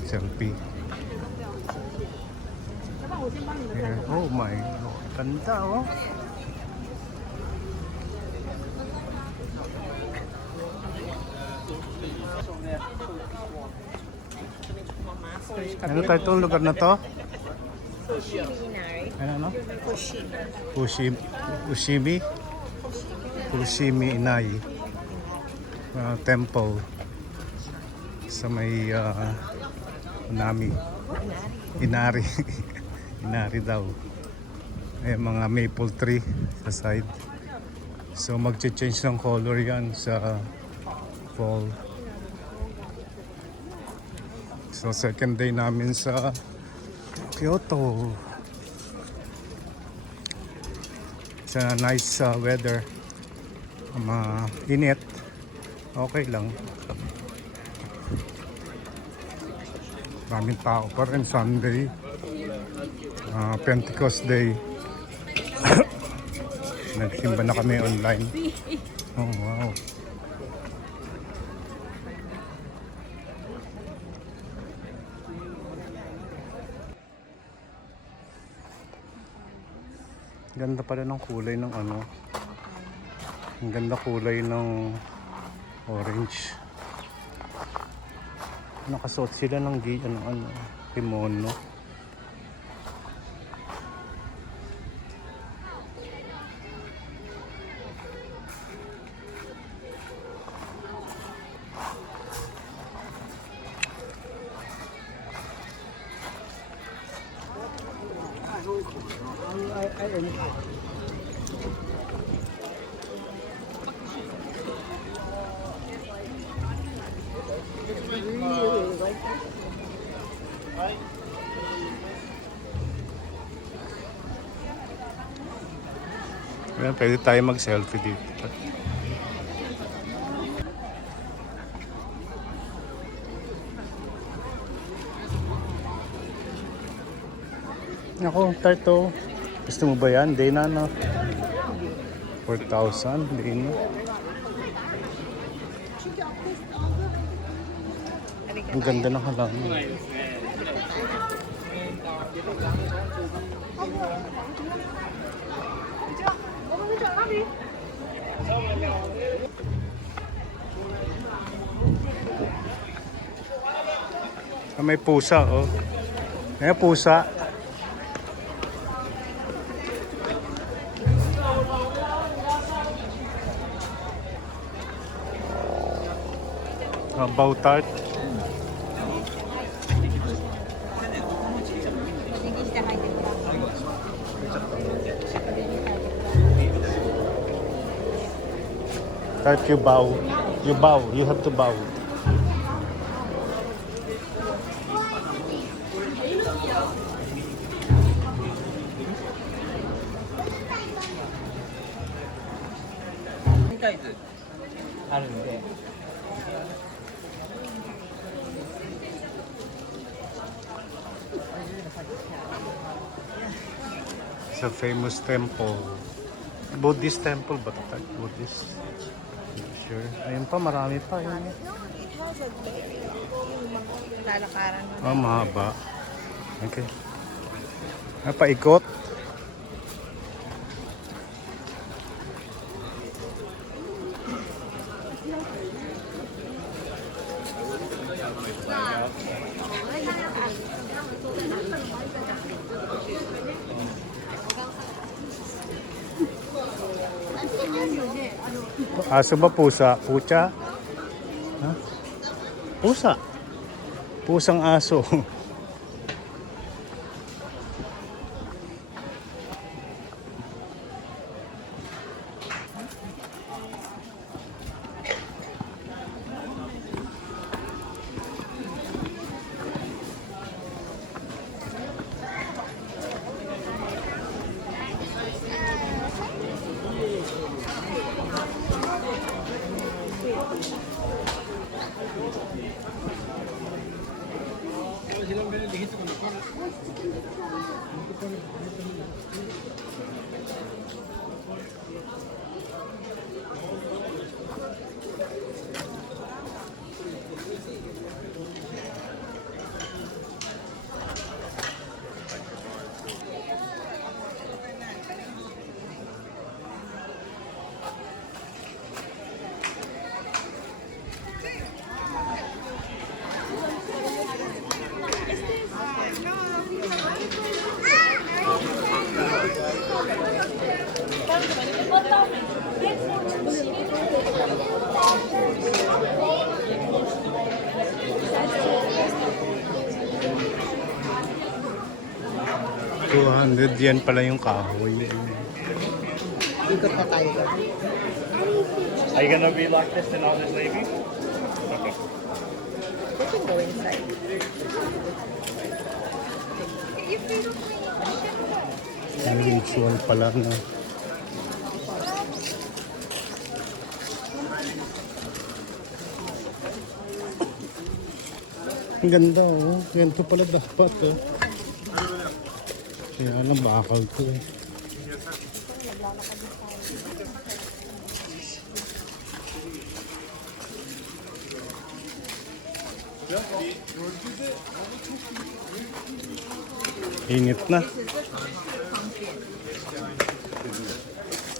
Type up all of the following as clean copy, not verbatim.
pa-selfie. Yeah. Oh my, ganda oh. Ano tayo itong lugar na to? Ano no? Fushimi Inai Temple sa may Inari Inari daw. Ay mga maple tree sa side. So magche-change ng color yan sa fall. So second day namin sa Kyoto. It's a nice weather. Init. Okay lang. Maraming tao pa rin. Sunday. Pentecost Day. Nagsimba na kami online. Oh wow. Ganda pala ng kulay ng ano. Ang ganda kulay ng orange. Nakasuot sila ng kimono. Ayan, pwede tayo mag-selfie dito. Ako, Tarto. Gusto mo ba yan? Hindi na, no? 4,000. Hindi na. Ang ganda ng halaman. May pusa, oh. May pusa. Bao tart. Tart, you bow. You bow. You have to bow. It's a famous temple. Buddhist temple ba ito? Buddhist? Sure. Ayun pa, marami pa. Ayun. Lalakaran mo. Oh, mahaba. Okay. Paikot. Aso ba pusa? Pucha? Ha? Pusa. Pusang aso. ₱200 pala yung kahoy. Ikot pa tayo. Are you gonna be like this and I'll just leave you? Okay. We can go inside. Each one pala na. Ang ganda oh. Ganito pala dapat oh. Kaya lang bakal to eh. Init na.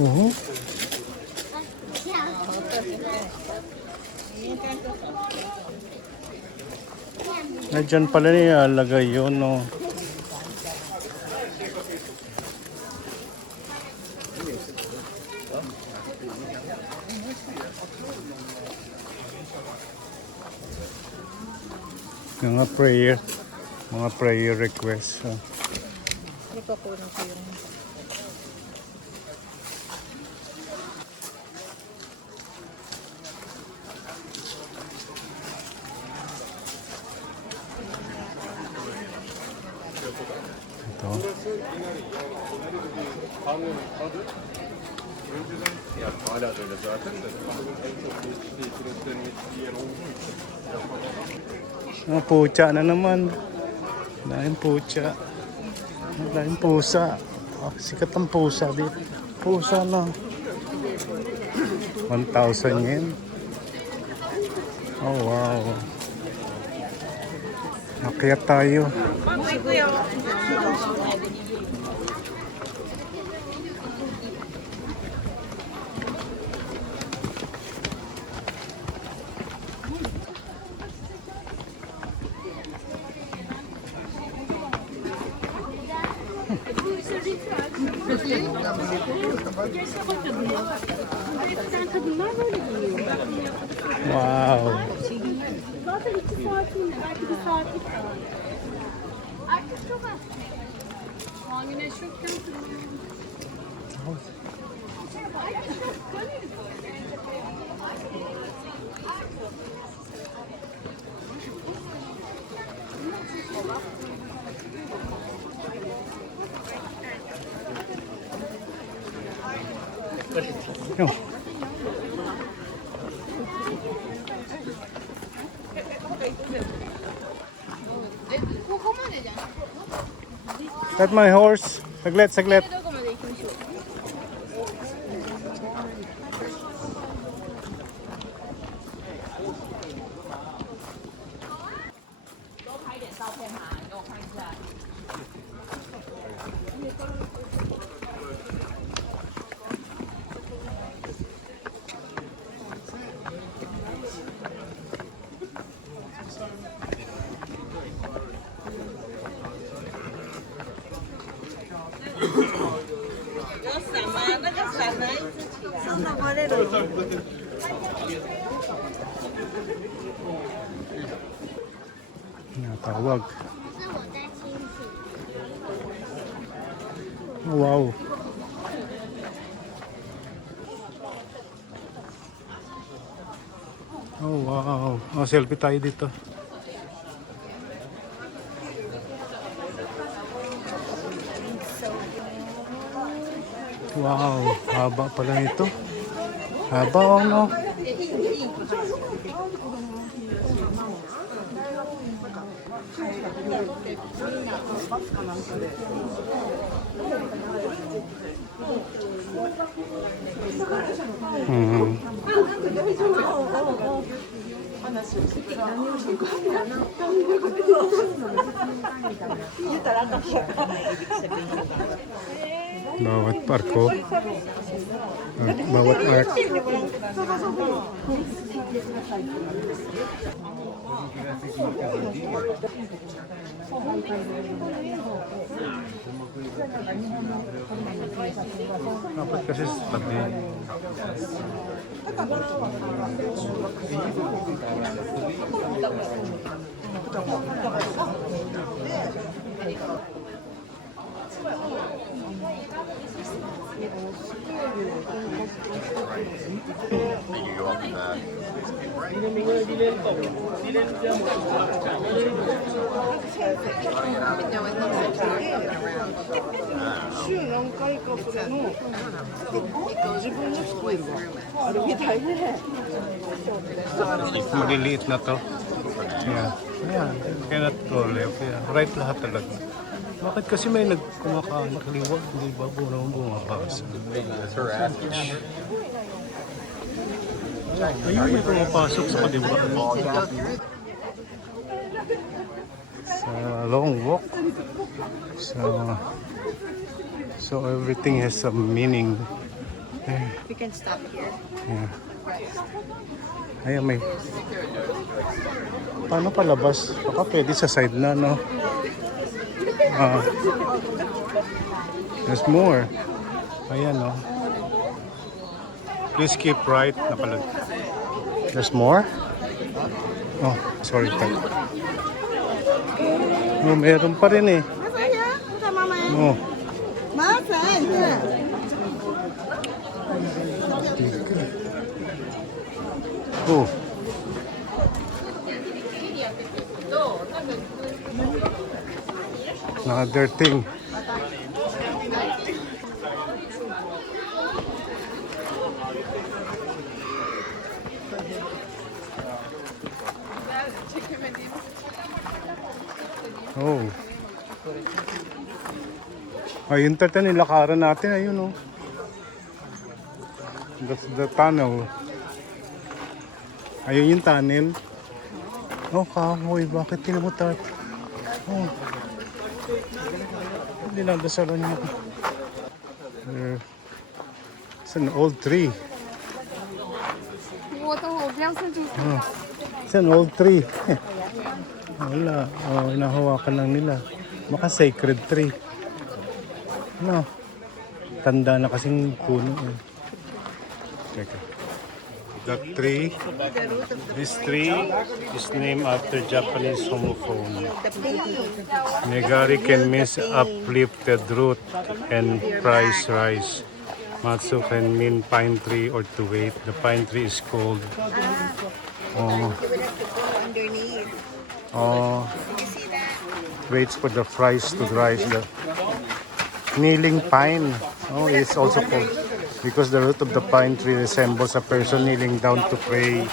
Oo. Ay, dyan pala nilalagay yun, no. Mga prayer requests. Oh. Hindi ko kunin ko yung... Ito. Ya hala da öyle zaten de. En çok değişikliği süreçlerin ettiği yer olduğu için. Ah, pucha na naman. Dahil pucha. Dahil pusa. Oh, sikat ang pusa dito. Pusa na. 1,000 yen. Oh, wow. Akyat tayo. Wow. Zaten 2 saatinde, belki 1 saatlik falan. Artık çok az. Şu an güneş yokken Yo. That my horse. Saglit, saglit. Natawag. Wow. Oh, wow. Oh, selfie tayo dito. Wow, haba pala ito. Haba oh, no? Bawat parko. Bawat arc. Dapat kasi tabi. You go up the back. Maliliit na to. Yeah. Yeah. Cannot go left. Yeah. Right lahat talaga. Bakit kasi may nakaliwag? Hindi ba? Bumabas. That's her ass. Ayun, may pumapasok sa kaliwa. Sa long walk. So everything has a meaning. There. We can stop here. Yeah. Ayan, may... Paano palabas? Baka pwede sa side na, no? There's more. Ayan, no? Please keep right. Napalag. There's more? Oh, sorry. Oh, meron pa rin eh. Oh. Oh. Another thing. Oh. Ayun tata nilakaran natin. Ayun oh. That's the tunnel. Ayun yung tunnel. Oh, kahoy. Bakit tinamutat? Oh. Hindi lang dasalan niya. It's an old tree. It's an old tree. Wala. Oh, inahawakan lang nila. Baka sacred tree. No. Tanda na kasing puno. Teka. That tree, this tree is named after Japanese homophone. Negari can mean uplifted root and price rise. Matsu can mean pine tree or to wait. The pine tree is called. Waits for the fries to rise. The kneeling pine. Oh, it's also called because the root of the pine tree resembles a person kneeling down to pray.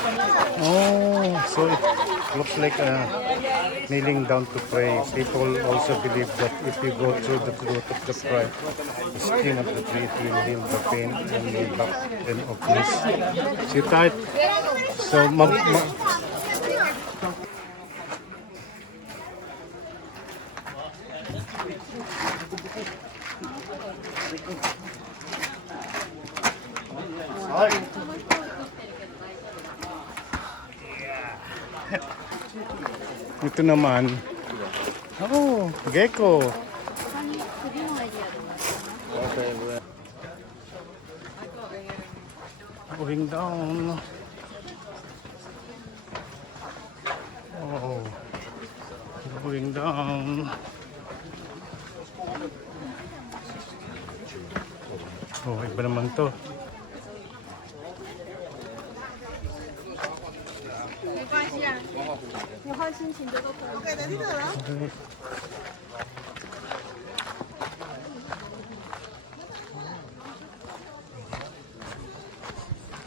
Oh, so it looks like a kneeling down to pray. People also believe that if you go through the root of the skin of the tree, it will heal the pain and the back and of knees. Sit tight. So, ito naman. Oh, gecko. Going down. Oh, going down. Oh, iba naman to.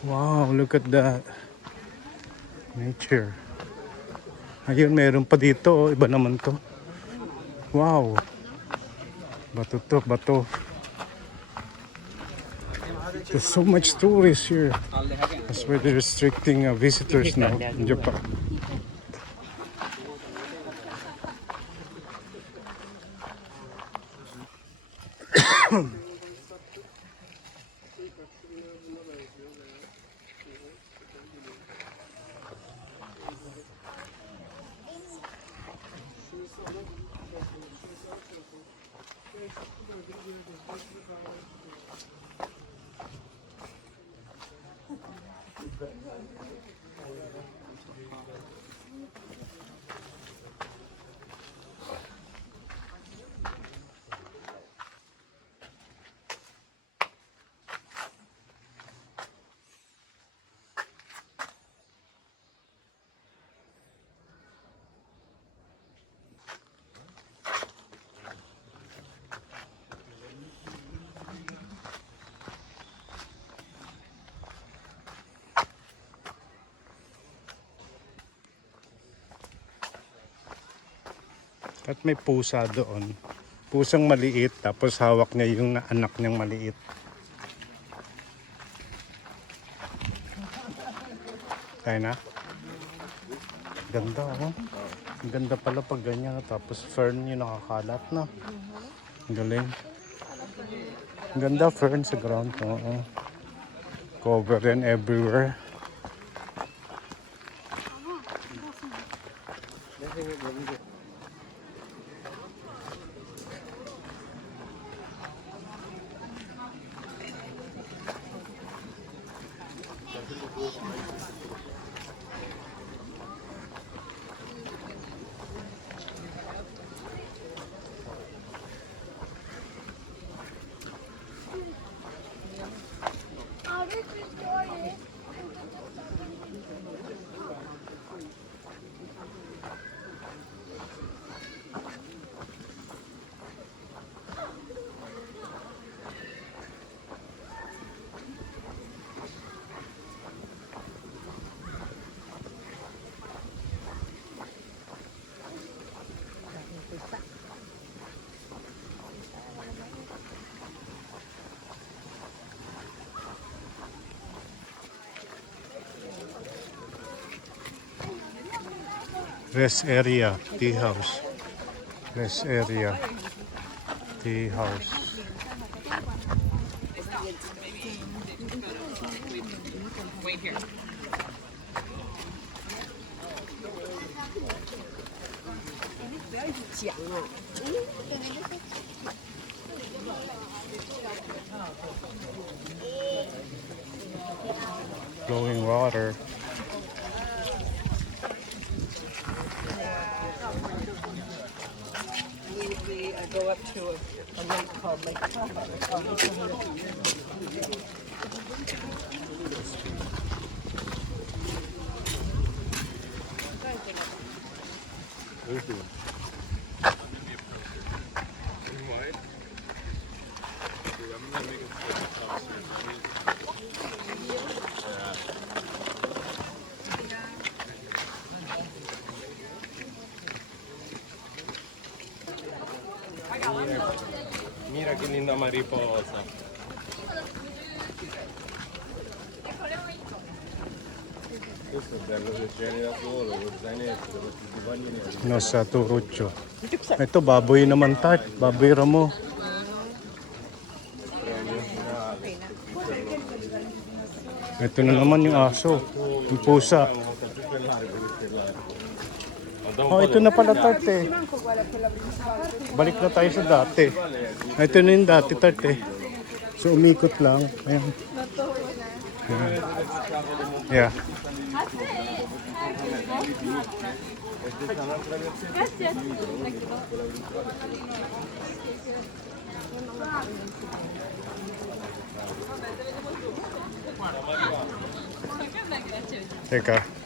Wow, look at that. Nature. Ayun, meron pa dito. Oh. Iba naman to. Wow. Bato to, bato. There's so much tourists here. That's why they're restricting visitors now in Japan. At may pusa doon. Pusang maliit, tapos hawak niya yung anak niyang maliit. Kaya na? Ganda, oh. Ang ganda pala pag ganyan. Tapos fern yung nakakalat na. Ang galing. Ang ganda fern sa ground. Oo. Cover and everywhere. Rest area, tea house. Rest area, tea house. Wait here. Flowing water. We go up to a lake called Lake Tahoe. Mira che linda mariposa. Questo è bello che c'è da solo, lo zainetto, questi divanini. Nasa Turucho. Ito, baboy naman tart. Baboy ramo. Ito na naman yung aso. Yung pusa. Oh, ito na pala tart eh. Balik na tayo sa dati. Ito na yung dati tart eh. So umikot lang. Ayan. Yeah. Teka.